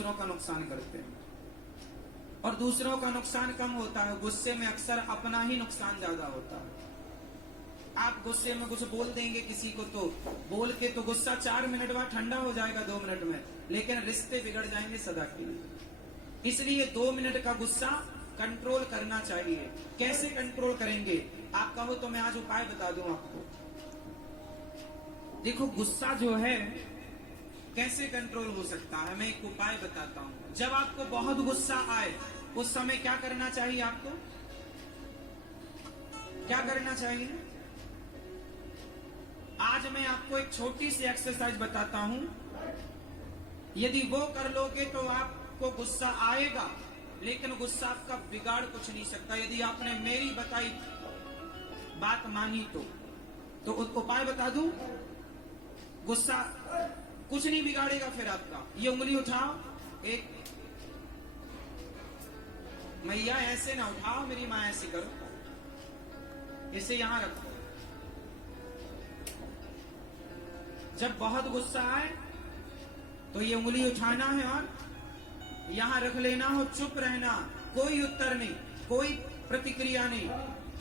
दूसरों का नुकसान करते हैं, और दूसरों का नुकसान कम होता है, गुस्से में अक्सर अपना ही नुकसान ज्यादा होता है। आप गुस्से में कुछ बोल देंगे किसी को, तो बोल के तो गुस्सा 4 मिनट बाद ठंडा हो जाएगा 2 मिनट में, लेकिन रिश्ते बिगड़ जाएंगे सदा के लिए। इसलिए 2 मिनट का गुस्सा कंट्रोल करना चाहिए। कैसे कंट्रोल करेंगे? आप कहो तो मैं आज उपाय बता दूं आपको। देखो, गुस्सा जो है कैसे कंट्रोल हो सकता है, मैं एक उपाय बताता हूं। जब आपको बहुत गुस्सा आए उस समय क्या करना चाहिए? आपको क्या करना चाहिए? आज मैं आपको एक छोटी सी एक्सरसाइज बताता हूं। यदि वो कर लोगे तो आपको गुस्सा आएगा, लेकिन गुस्सा आपका बिगाड़ कुछ नहीं सकता। यदि आपने मेरी बताई बात मानी तो उपाय बता दूं, गुस्सा कुछ नहीं बिगाड़ेगा फिर आपका। ये उंगली उठाओ, एक मैया ऐसे ना उठाओ, मेरी माँ ऐसे करो, इसे यहां रखो। जब बहुत गुस्सा आए तो ये उंगली उठाना है और यहां रख लेना हो, चुप रहना, कोई उत्तर नहीं, कोई प्रतिक्रिया नहीं।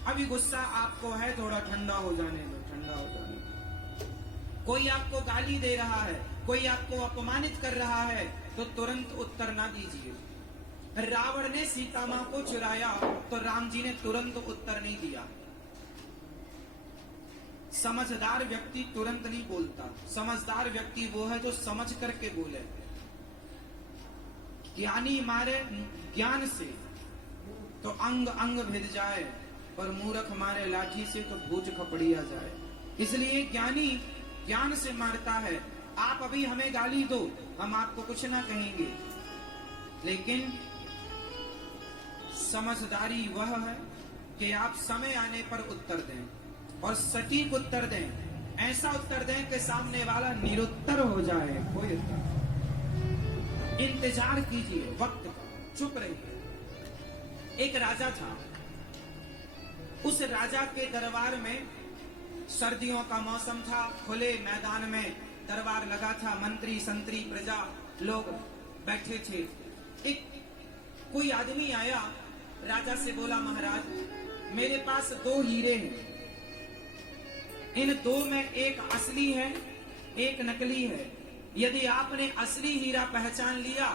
अभी गुस्सा आपको है, थोड़ा ठंडा हो जाने दो, ठंडा हो जाने दो। कोई आपको गाली दे रहा है, कोई आपको अपमानित कर रहा है, तो तुरंत उत्तर ना दीजिए। रावण ने सीता मां को चुराया तो राम जी ने तुरंत उत्तर नहीं दिया। समझदार व्यक्ति तुरंत नहीं बोलता। समझदार व्यक्ति वो है जो समझ करके बोले। ज्ञानी मारे ज्ञान से तो अंग अंग भिद जाए, और मूर्ख मारे लाठी से तो भूज खपड़िया जाए। इसलिए ज्ञानी ज्ञान से मारता है। आप अभी हमें गाली दो, हम आपको कुछ ना कहेंगे, लेकिन समझदारी वह है कि आप समय आने पर उत्तर दें, और सटीक उत्तर दें। ऐसा उत्तर दें कि सामने वाला निरुत्तर हो जाए, कोई उत्तर। इंतजार कीजिए वक्त का, चुप रहिए। एक राजा था, उस राजा के दरबार में सर्दियों का मौसम था, खुले मैदान में दरबार लगा था, मंत्री संतरी प्रजा लोग बैठे थे। एक कोई आदमी आया, राजा से बोला, महाराज मेरे पास 2 हीरे हैं, इन 2 में एक असली है, एक नकली है। यदि आपने असली हीरा पहचान लिया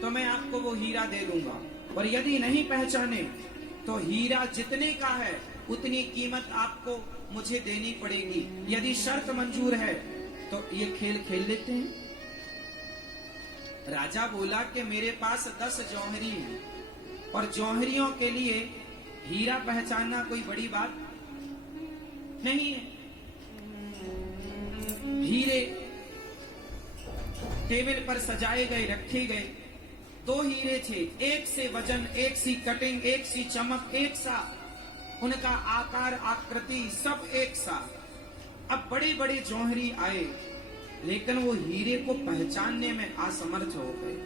तो मैं आपको वो हीरा दे दूंगा, और यदि नहीं पहचाने तो हीरा जितने का है उतनी कीमत आपको मुझे देनी पड़ेगी। यदि शर्त मंजूर है तो ये खेल खेल लेते हैं। राजा बोला कि मेरे पास 10 जौहरी हैं, और जौहरियों के लिए हीरा पहचानना कोई बड़ी बात नहीं है। हीरे टेबल पर सजाए गए, रखे गए। 2 हीरे थे, एक से वजन, एक सी कटिंग, एक सी चमक, एक सा उनका आकार आकृति, सब एक सा। अब बड़े बड़े जौहरी आए, लेकिन वो हीरे को पहचानने में असमर्थ हो गए।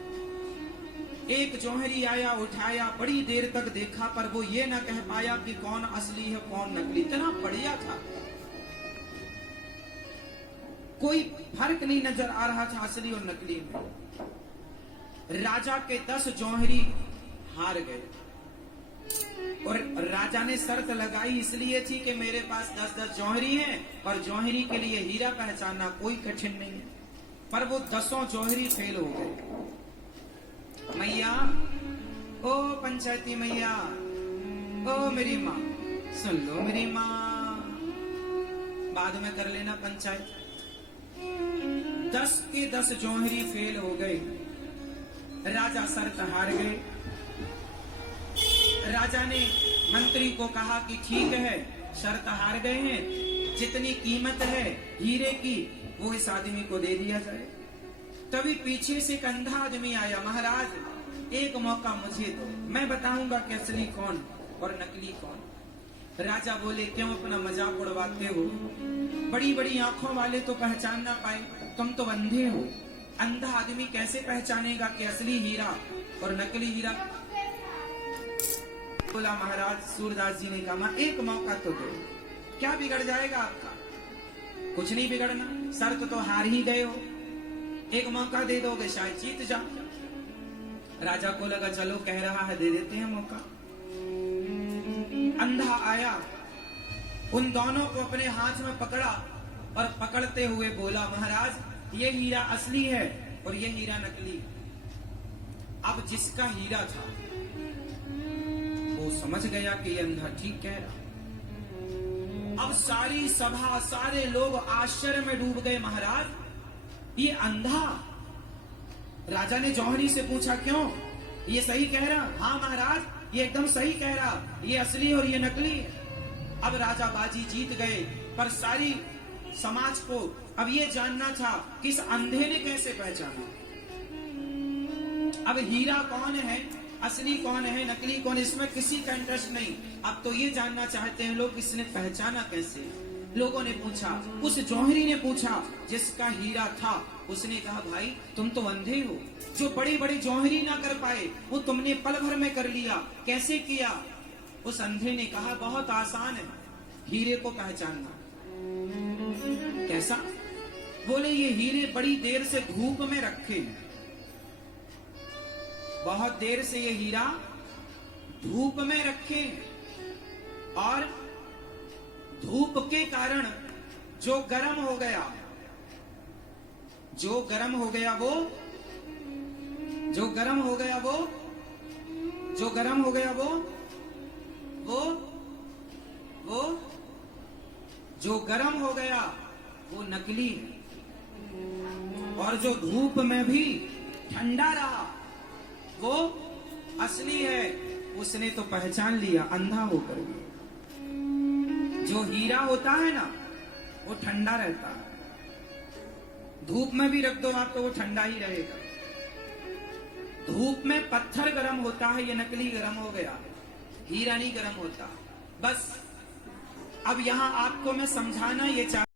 एक जौहरी आया, उठाया, बड़ी देर तक देखा, पर वो ये न कह पाया कि कौन असली है कौन नकली। इतना बढ़िया था, कोई फर्क नहीं नजर आ रहा था असली और नकली में। राजा के 10 जौहरी हार गए, और राजा ने शर्त लगाई इसलिए थी कि मेरे पास 10-10 जौहरी हैं, और जौहरी के लिए हीरा पहचानना कोई कठिन नहीं है। पर वो 10 जौहरी फेल हो गए। मैया, ओ पंचायती मैया, ओ मेरी माँ, सुन लो मेरी माँ, बाद में कर लेना पंचायत। 10 के 10 जौहरी फेल हो गए। राजा शर्त हार गए। राजा ने मंत्री को कहा कि ठीक है, शर्त हार गए हैं, जितनी कीमत है हीरे की वो इस आदमी को दे दिया जाए। तभी पीछे से एक अंधा आदमी आया, महाराज एक मौका मुझे दो, मैं बताऊंगा कि असली कौन और नकली कौन। राजा बोले, क्यों अपना मजाक उड़वाते हो? बड़ी बड़ी आंखों वाले तो पहचान ना पाए, तुम तो अंधे हो। अंधा आदमी कैसे पहचानेगा कि असली हीरा और नकली हीरा? बोला, महाराज सूरदास जी ने कहा, एक मौका तो दो, क्या बिगड़ जाएगा आपका? कुछ नहीं बिगड़ना, शर्त तो हार ही गए हो, एक मौका दे दोगे शायद जीत जाओ। राजा को लगा चलो कह रहा है दे देते हैं मौका। अंधा आया, उन दोनों को अपने हाथ में पकड़ा और पकड़ते हुए बोला, महाराज ये हीरा असली है और ये हीरा नकली। अब जिसका हीरा था वो समझ गया कि ये अंधा ठीक कह रहा। अब सारी सभा, सारे लोग आश्चर्य में डूब गए, महाराज ये अंधा। राजा ने जौहरी से पूछा, क्यों, ये सही कह रहा? हाँ महाराज ये एकदम सही कह रहा, ये असली और ये नकली है। अब राजा बाजी जीत गए, पर सारी समाज को अब ये जानना था कि इस अंधे ने कैसे पहचाना। अब हीरा कौन है, असली कौन है, नकली कौन, इसमें किसी का इंटरेस्ट नहीं। अब तो ये जानना चाहते हैं लोग इसने पहचाना कैसे। लोगों ने पूछा, उस जौहरी ने पूछा जिसका हीरा था, उसने कहा भाई तुम तो अंधे हो, जो बड़ी बड़ी जौहरी ना कर पाए वो तुमने पल भर में कर लिया, कैसे किया? उस अंधे ने कहा बहुत आसान है हीरे को पहचानना। कैसा? बोले ये हीरे बड़ी देर से धूप में रखे, बहुत देर से ये हीरा धूप में रखे और धूप के कारण जो गर्म हो गया, जो गर्म हो गया वो, जो गर्म हो गया वो, जो गर्म हो गया वो जो गर्म हो गया वो नकली है, और जो धूप में भी ठंडा रहा वो असली है। उसने तो पहचान लिया अंधा होकर भी। जो हीरा होता है ना वो ठंडा रहता है, धूप में भी रख दो आप तो वो ठंडा ही रहेगा। धूप में पत्थर गर्म होता है, ये नकली गर्म हो गया, हीरा नहीं गर्म होता। बस अब यहां आपको मैं समझाना ये चाहता